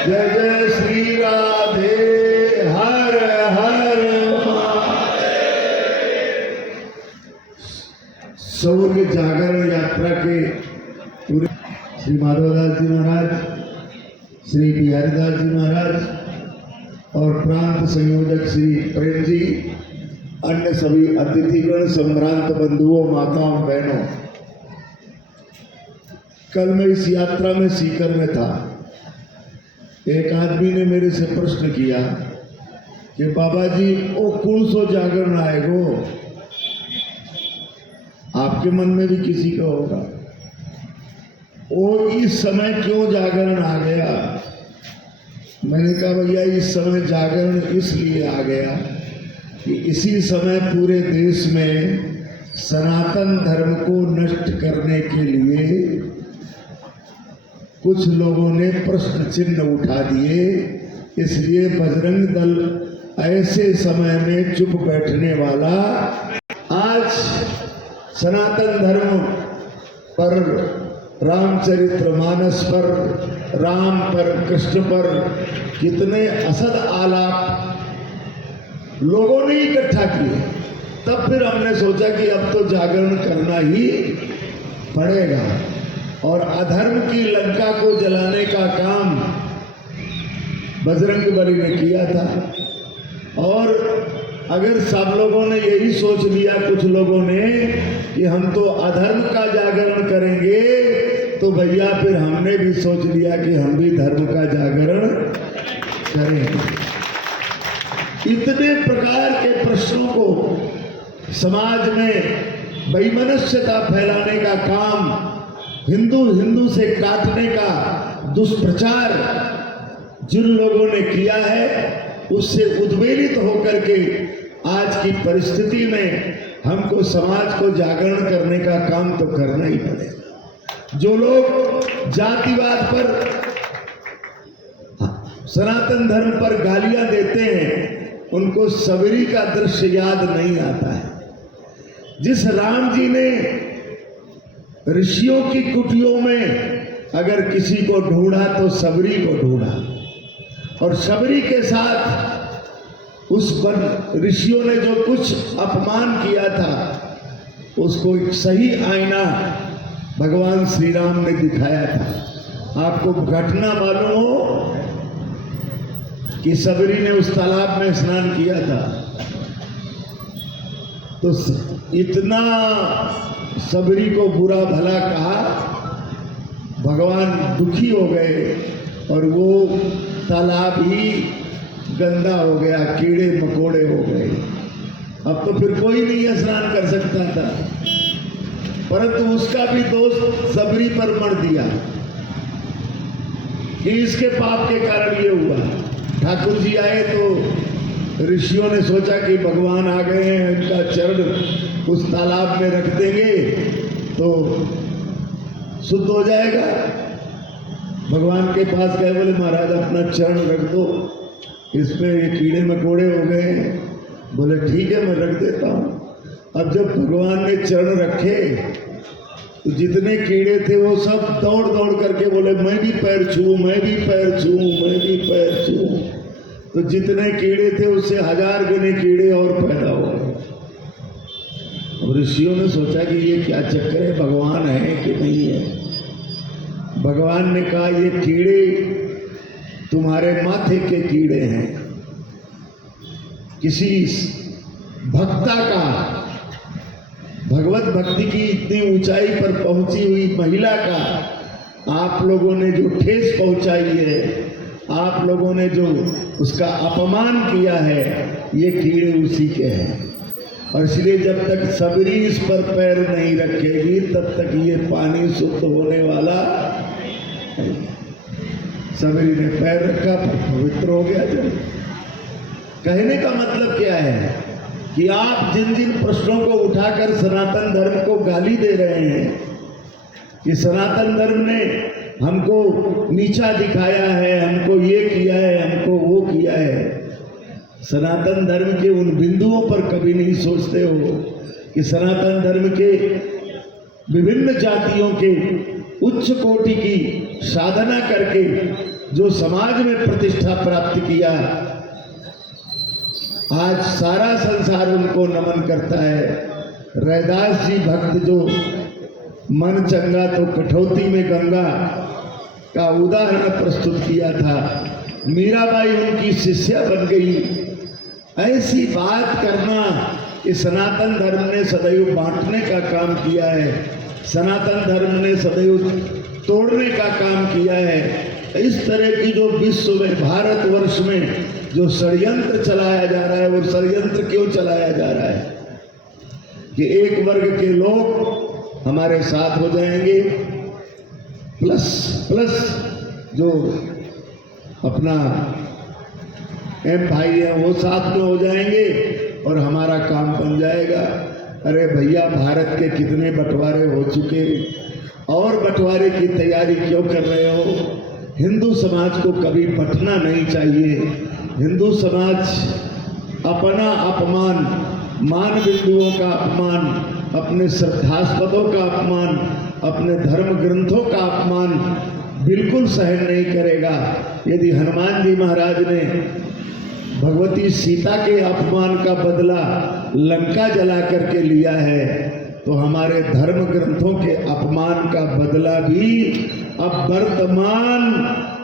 जय जय श्री राधे, हर हर महादेव। शौर्य जागरण यात्रा के पूरे श्री माधवदास जी महाराज, श्री बिहारीदास जी महाराज और प्रांत संयोजक श्री प्रेम जी, अन्य सभी अतिथिगण, संभ्रांत बंधुओं, माताओं, बहनों, कल मैं इस यात्रा में सीकर में था। एक आदमी ने मेरे से प्रश्न किया कि बाबा जी ओ कौन सो जागरण आएगो, आपके मन में भी किसी का होगा, ओ इस समय क्यों जागरण आ गया। मैंने कहा भैया इस समय जागरण इसलिए आ गया कि इसी समय पूरे देश में सनातन धर्म को नष्ट करने के लिए कुछ लोगों ने प्रश्न चिन्ह उठा दिए। इसलिए बजरंग दल ऐसे समय में चुप बैठने वाला आज सनातन धर्म पर, रामचरितमानस पर, राम पर, कृष्ण पर कितने असद आलाप लोगों ने इकट्ठा किए। तब फिर हमने सोचा कि अब तो जागरण करना ही पड़ेगा और अधर्म की लंका को जलाने का काम बजरंग बली ने किया था। और अगर सब लोगों ने यही सोच लिया, कुछ लोगों ने, कि हम तो अधर्म का जागरण करेंगे, तो भैया फिर हमने भी सोच लिया कि हम भी धर्म का जागरण करेंगे। इतने प्रकार के प्रश्नों को समाज में वैमनस्यता फैलाने का काम, हिंदू से काटने का दुष्प्रचार जिन लोगों ने किया है, उससे उद्वेलित होकर के आज की परिस्थिति में हमको समाज को जागरण करने का काम तो करना ही पड़ेगा। जो लोग जातिवाद पर, सनातन धर्म पर गालियां देते हैं, उनको सबरी का दृश्य याद नहीं आता है। जिस राम जी ने ऋषियों की कुटियों में अगर किसी को ढूंढा तो सबरी को ढूंढा, और सबरी के साथ उस पर ऋषियों ने जो कुछ अपमान किया था, उसको एक सही आईना भगवान श्री राम ने दिखाया था। आपको घटना मालूम हो कि सबरी ने उस तालाब में स्नान किया था, तो इतना सबरी को बुरा भला कहा, भगवान दुखी हो गए और वो तालाब ही गंदा हो गया, कीड़े मकोड़े हो गए। अब तो फिर कोई नहीं स्नान कर सकता था, परंतु उसका भी दोष सबरी पर मर दिया कि इसके पाप के कारण ये हुआ। ठाकुर जी आए तो ऋषियों ने सोचा कि भगवान आ गए हैं, इनका चरण उस तालाब में रख देंगे तो शुद्ध हो जाएगा। भगवान के पास गए, बोले महाराज अपना चरण रख दो, इसमें ये कीड़े मकोड़े हो गए। बोले ठीक है मैं रख देता हूँ। अब जब भगवान ने चरण रखे तो जितने कीड़े थे वो सब दौड़ दौड़ करके बोले मैं भी पैर छूऊं, मैं भी पैर छूऊं, मैं भी पैर छूऊं। तो जितने कीड़े थे उससे 1000 गुने कीड़े और पैदा हो गए। ऋषियों ने सोचा कि ये क्या चक्कर है, भगवान है कि नहीं है। भगवान ने कहा ये कीड़े तुम्हारे माथे के कीड़े हैं। किसी भक्ता का, भगवत भक्ति की इतनी ऊंचाई पर पहुंची हुई महिला का आप लोगों ने जो ठेस पहुंचाई है, आप लोगों ने जो उसका अपमान किया है, ये कीड़े उसी के हैं। और इसलिए जब तक सबरी इस पर पैर नहीं रखेगी तब तक ये पानी शुद्ध होने वाला नहीं। सबरी ने पैर रखा, पवित्र हो गया जल। कहने का मतलब क्या है कि आप जिन जिन प्रश्नों को उठाकर सनातन धर्म को गाली दे रहे हैं कि सनातन धर्म ने हमको नीचा दिखाया है, हमको ये किया है, हमको वो किया है, सनातन धर्म के उन बिंदुओं पर कभी नहीं सोचते हो कि सनातन धर्म के विभिन्न जातियों के उच्च कोटि की साधना करके जो समाज में प्रतिष्ठा प्राप्त किया, आज सारा संसार उनको नमन करता है। रैदास जी भक्त जो मन चंगा तो कठौती में गंगा का उदाहरण प्रस्तुत किया था, मीराबाई उनकी शिष्या बन गई। ऐसी बात करना कि सनातन धर्म ने सदैव बांटने का काम किया है, सनातन धर्म ने सदैव तोड़ने का काम किया है। इस तरह की जो विश्व में, भारतवर्ष में जो षड्यंत्र चलाया जा रहा है, वो षड्यंत्र क्यों चलाया जा रहा है कि एक वर्ग के लोग हमारे साथ हो जाएंगे, प्लस जो अपना एम भाई है वो साथ में हो जाएंगे और हमारा काम बन जाएगा। अरे भैया, भारत के कितने बंटवारे हो चुके, और बंटवारे की तैयारी क्यों कर रहे हो? हिंदू समाज को कभी बंटना नहीं चाहिए। हिंदू समाज अपना अपमान, मान बिंदुओं का अपमान, अपने श्रद्धास्पदों का अपमान, अपने धर्म ग्रंथों का अपमान बिल्कुल सहन नहीं करेगा। यदि हनुमान जी महाराज ने भगवती सीता के अपमान का बदला लंका जला करके लिया है, तो हमारे धर्म ग्रंथों के अपमान का बदला भी अब वर्तमान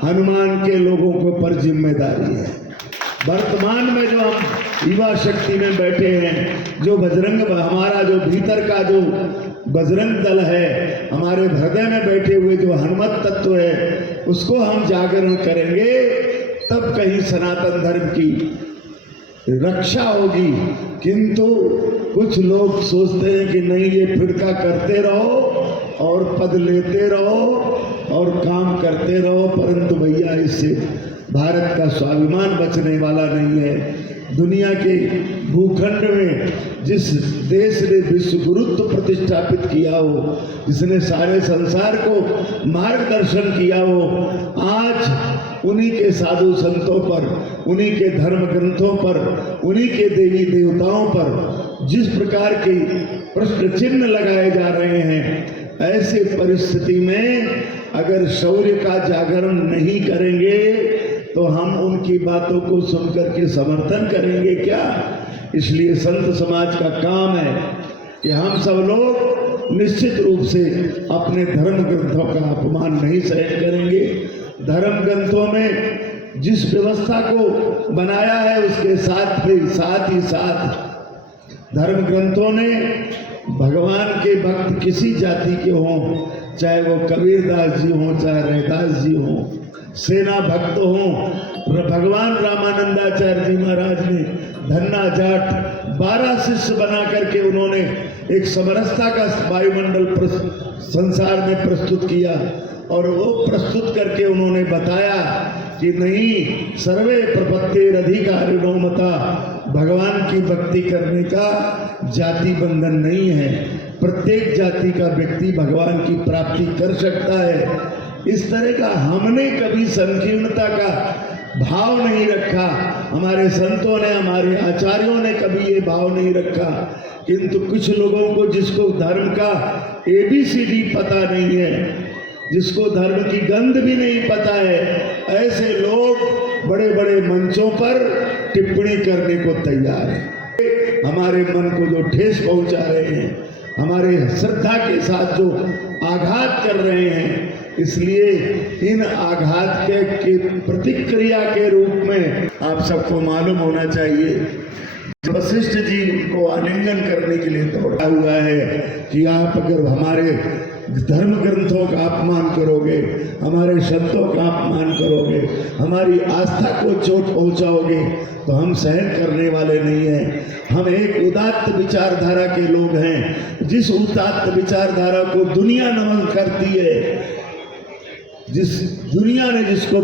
हनुमान के लोगों के ऊपर जिम्मेदारी है। वर्तमान में जो हम युवा शक्ति में बैठे हैं, जो बजरंग, हमारा जो भीतर का जो बजरंग दल है, हमारे हृदय में बैठे हुए जो हनुमत तत्व है, उसको हम जागरण करेंगे, तब कहीं सनातन धर्म की रक्षा होगी। किंतु कुछ लोग सोचते हैं कि नहीं, ये फिरका करते रहो और पद लेते रहो और काम करते रहो, परंतु भैया इससे भारत का स्वाभिमान बचने वाला नहीं है। दुनिया के भूखंड में जिस देश ने विश्व गुरुत्व प्रतिष्ठापित किया हो, जिसने सारे संसार को मार्गदर्शन किया हो, आज उन्हीं के साधु संतों पर, उन्हीं के धर्म ग्रंथों पर, उन्हीं के देवी देवताओं पर जिस प्रकार के प्रश्न चिन्ह लगाए जा रहे हैं, ऐसे परिस्थिति में अगर शौर्य का जागरण नहीं करेंगे तो हम उनकी बातों को सुनकर के समर्थन करेंगे क्या? इसलिए संत समाज का काम है कि हम सब लोग निश्चित रूप से अपने धर्म ग्रंथों का अपमान नहीं सहन करेंगे। धर्म ग्रंथों में जिस व्यवस्था को बनाया है, उसके साथ ही साथ धर्म ग्रंथों ने भगवान के भक्त किसी जाति के हों, चाहे वो कबीरदास जी हों, चाहे रैदास जी हों, सेना भक्त हों, भगवान रामानंदाचार्य जी महाराज ने धन्ना जाट 12 शिष्य बना करके उन्होंने एक समरसता का वायुमंडल संसार में प्रस्तुत किया, और वो प्रस्तुत करके उन्होंने बताया कि नहीं, सर्वे प्रपत्तिरधिकारिणो मता, भगवान की भक्ति करने का जाति बंधन नहीं है, प्रत्येक जाति का व्यक्ति भगवान की प्राप्ति कर सकता है। इस तरह का हमने कभी संकीर्णता का भाव नहीं रखा, हमारे संतों ने, हमारे आचार्यों ने कभी ये भाव नहीं रखा। किंतु कुछ लोगों को, जिसको धर्म का ABCD पता नहीं है, जिसको धर्म की गंध भी नहीं पता है, ऐसे लोग बड़े बड़े मंचों पर टिप्पणी करने को तैयार हैं। हमारे मन को जो ठेस पहुंचा रहे हैं, हमारे श्रद्धा के साथ जो आघात कर रहे हैं, इसलिए इन आघात के प्रतिक्रिया के रूप में आप सबको मालूम होना चाहिए, वशिष्ठ जी को आलिंगन करने के लिए दौड़ा हुआ है कि आप अगर हमारे धर्म ग्रंथों का अपमान करोगे, हमारे संतों का अपमान करोगे, हमारी आस्था को चोट पहुंचाओगे, तो हम सहन करने वाले नहीं हैं। हम एक उदात्त विचारधारा के लोग हैं। जिस उदात्त विचारधारा को दुनिया नमन करती है, जिस दुनिया ने जिसको